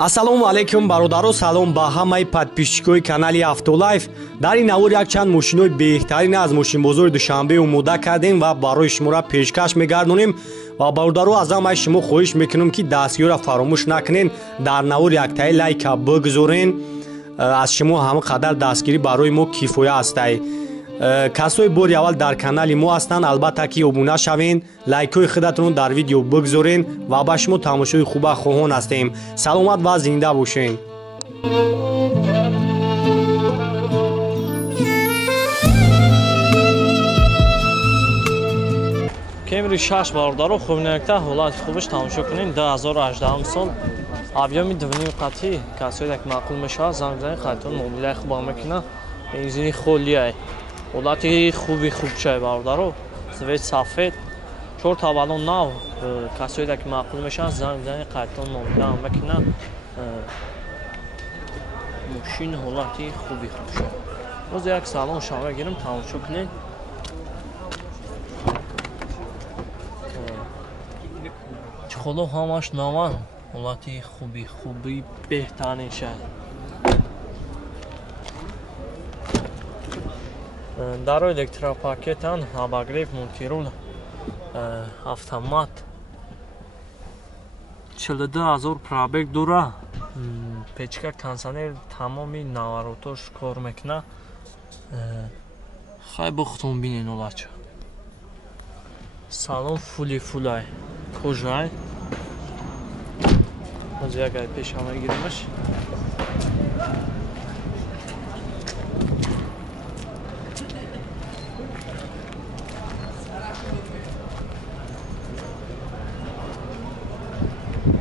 Ассалому алайкум бародаро, салом ба ҳамаи подписчикои канали Автолайф. Дар ин аввор якчанд мошинои беҳтарин аз мошинбозори Душанбе омода кардем ва барои шуморо пешкаш мегардонем ва бародаро аз ҳамаи шумо хоҳиш мекунам ки дастгиёро фаромӯш накунен, дар навор яктаи лайка бигузорен. Аз шумо ҳама қадар дастгирӣ барои мо кифоя астай. касои бори аввал дар канали мо ҳастанд, албатта ки обуна шавен, лайкҳои худатонро дар видео бигузорен ва ба шумо тамошои хуба хоҳон ҳастем. Саломат ва зинда бошен. Camry 6 бародаро хубнакта ҳолати хубаш тамошо кунед. 2018 сол объеми 2.5 қатъи касои як маъқул мешавад. занг бизанед, қайтон муомилаи хуба мекунад. бензини холияй, ҳолати хуби хубчай бародаро, цвет сафед, 4 та балон нав, касои як маъқул мешавад. занг бизанед, қайтон муомила мекунад. мошин ҳолати хуби хубчай. боз як салон шава гирем тамошо кунед. чихоло ҳамаш наван, ҳолати хуби беҳтарин шай. дар электропакетан обогрев монтирон, автомат, 42000 пробег дора, печка кондиционер тамоми наворотош кор мекунад. хай бохтон бинен олача. салон фулай кожай. боз як ай пешама гиремаш.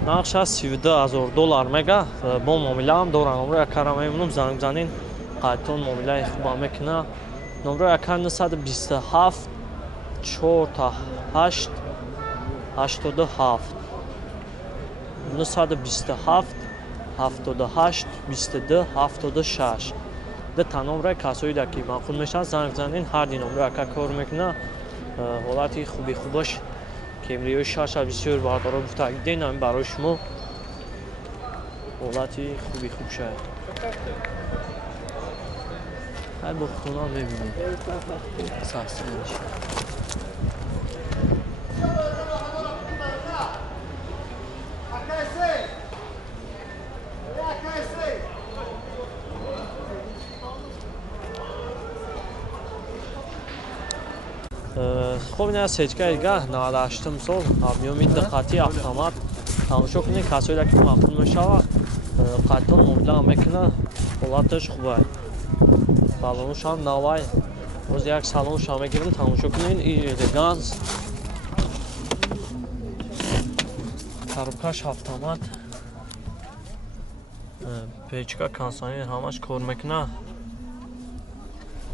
нақш аз $32000 мега. бо муомилаам дорам. номро якара мемонам, занг бизанед, қайтон муомилаи хуба мекунад. номро яка 927 48 87 927 78 22 76. та номро касои даки маъқул мешавад. занг бизанед, ҳар ди номро яка кор мекунад. ҳолати хуби хубаш Camry 6 бисёр бародаро гуфта диден, ҳамин барои шумо ҳолати хуби хубшай. ҳай бо хона мебинед. сасринш. хуб ин сечкаи гах 98 сол объеми диққати автомат. тамошо кунед, касои даки маъқул мешавад. қайтон муомила мекунад. ҳолаташ хубай. балонушам навай. боз як салоншам мегирем, тамошо кунед. элеганс. коробкаш автомат. печка кондиционер ҳамаш кор мекунад.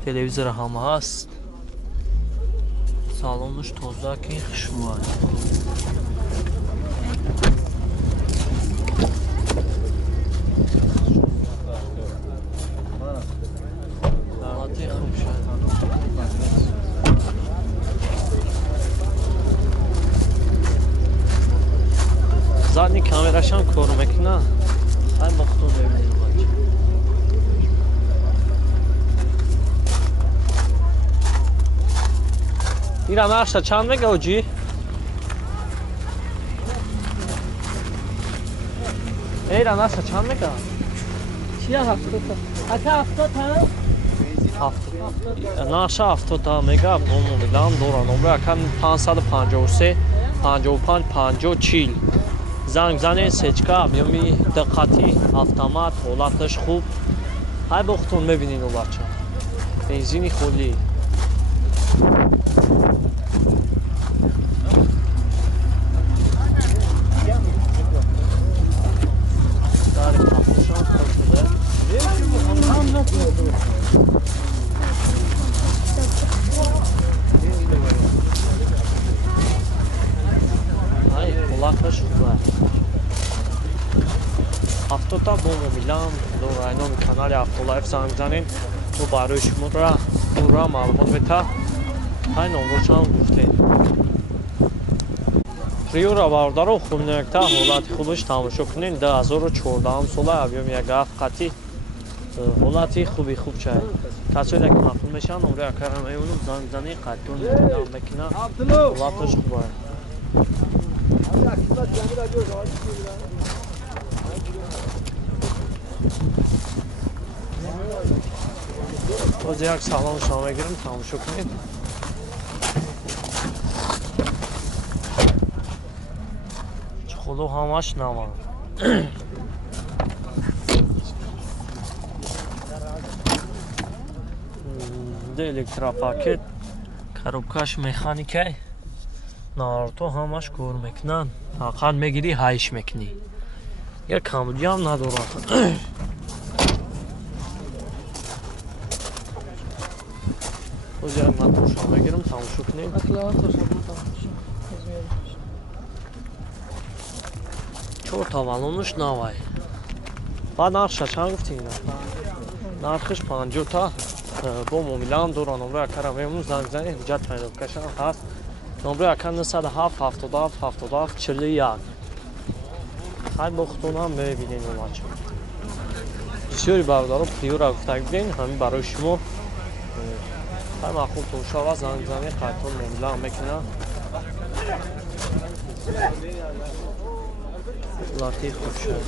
телевизор ҳама ҳаст. салонуш тоза ки хушбӯй. ҳолати хуб шад. задни камерашам кор мекунад. хай бохтон бебинед. ира нақша чанд мега оҷи? ира нақша чанд мега? чия 70 ака 70 нақша 70 мега. бо муомилаам дора. номро яка 553 55 50 40. занг бизанед, сечка объеми диққати автомат, ҳолаташ хуб. ҳай бохтон мебинед бача. бензини холӣ. ҳолаташ хубай. 70 бо муомилаам дора. номи канали Автолайф занг бизанед, мо барои шуморо пурра маълумот метаҳад. ҳай номрошам гуфтед. приора бародаро хубнакта ҳолати хубаш тамошо кунед 2014 сола объёми 7 қати ҳолати хуби хуб чай касоида ки маъқул мешаванд номраи акарам меёнум занг зани қаттон мекунам мекина ҳолаташ хубай боз як салом шумо мегирем тамошо кунед чухолу ҳамаш нава электропакет коробкаш механикай нарто ҳамаш кор мекунанд фақат мегирӣ ҳайш мекунӣ як камудиам надорад боз як матоша мегирам тамошо кунем чор таваллонуш навай баъд нархша чанд гуфтӣ нархиш 50 та бо муомилаам дорад номраи акарам меёнум занг зани ҳуҷҷат пайдокашам ҳаст номраи ака 907 77 77 41 хай бо худонам мебинед омача бисёри бародаро приёра гуфта будем ҳамин барои шумо хай маъқултон шава занг зани қайтон муомилаам мекунам латиф хуб шуд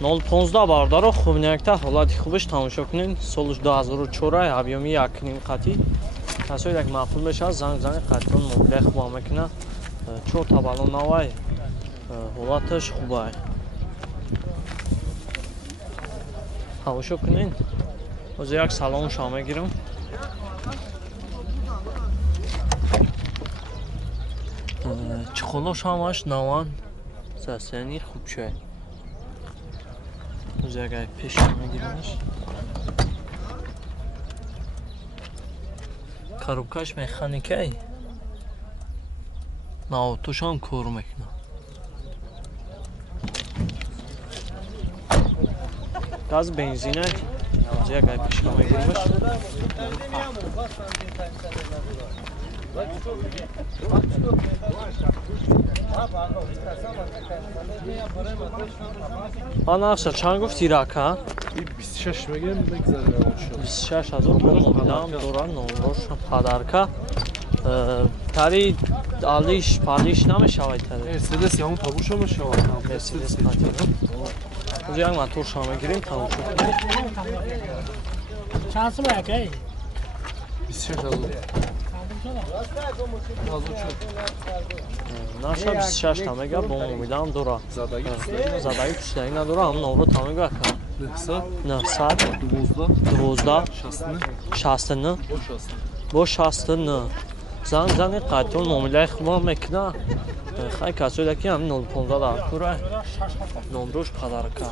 нол 15 бародаро хубнакта ҳолати хубаш тамошо кунед солуш 2004 объёми 1 қати касоида ки маъқул мешавад занг зани қаттон муомилаи хубам мекунад 4 табаллон навай ҳолаташ хубай тамошо кунед боз як салом шумо мегирам чухолош ҳамаш наван состоянии хубшай узягай пеш мегирамш коробкаш механикай наотошам кор мекунад газ бензинак узягай пеш мегирамш анахша чанд гуфти рака 26 мегирем бигзарем 26000 бо муомилаам дорад номрош падарка тари алиш падиш намешавад тари мерседес ҳамон табуша мешавад мерседес қатирам оз як моторша мегирем тамошо кунем چند سال یکی 26000 наша 26 та мега бо муомилаам дорад задаги пуштагӣ надорад ҳамн номро тамега ка 900 12 69 бо 69 занг зани қайтон муомилаи хубам мекунад хай касоида ки ҳамин 015 дар кура номрош падарка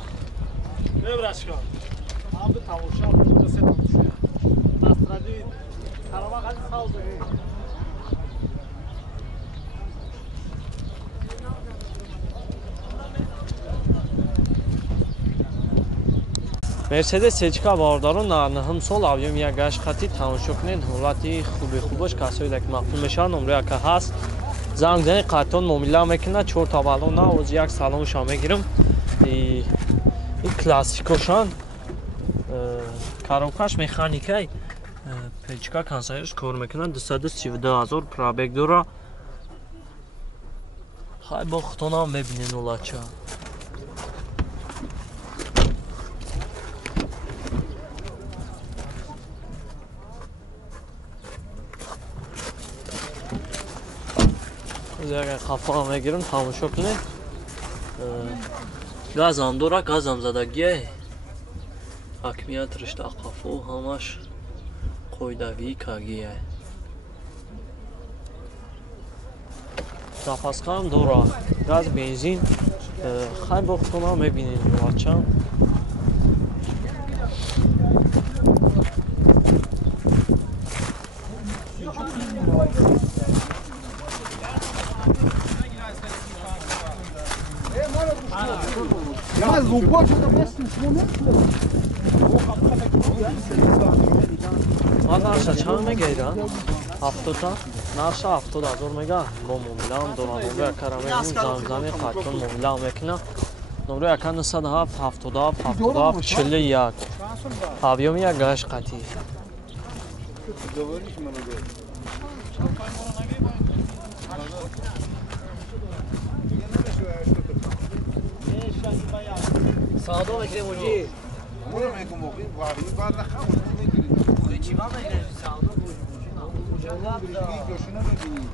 мерседес сечка бародаро 9 сол объёми 1 қати тамошо кунед ҳолати хуби хубаш касоида ки маъқул мешавад номраи ака ҳаст занг зани қайтон муомила мекунад 4 табаллон на оз як салом шумо мегирам ин классикошан коробкаш механикай печка консайрш кор мекунад 232000 пробег дора хай бо худонам мебинед олача ягар хафам мегирам тамошо кунед газам дора газам задагия ҳакмият ришта қафо ҳамаш қоидавӣ кагия запаскам дора газ бензин хай бо худонам мебинед вачам Наша чанд мегейра? 70 та? Наша 70000 мега. Бо мумилам донамоя карамем замзами қатон мумилам мекина. Номер яка 97 77 77 41. Авиоми як гаш қати. ساده میگیره موجی اونو میگم موقعی واقعی بعد رقم اونو میگیریم چی ما میگیره ساده موجی گوشونه میگیریم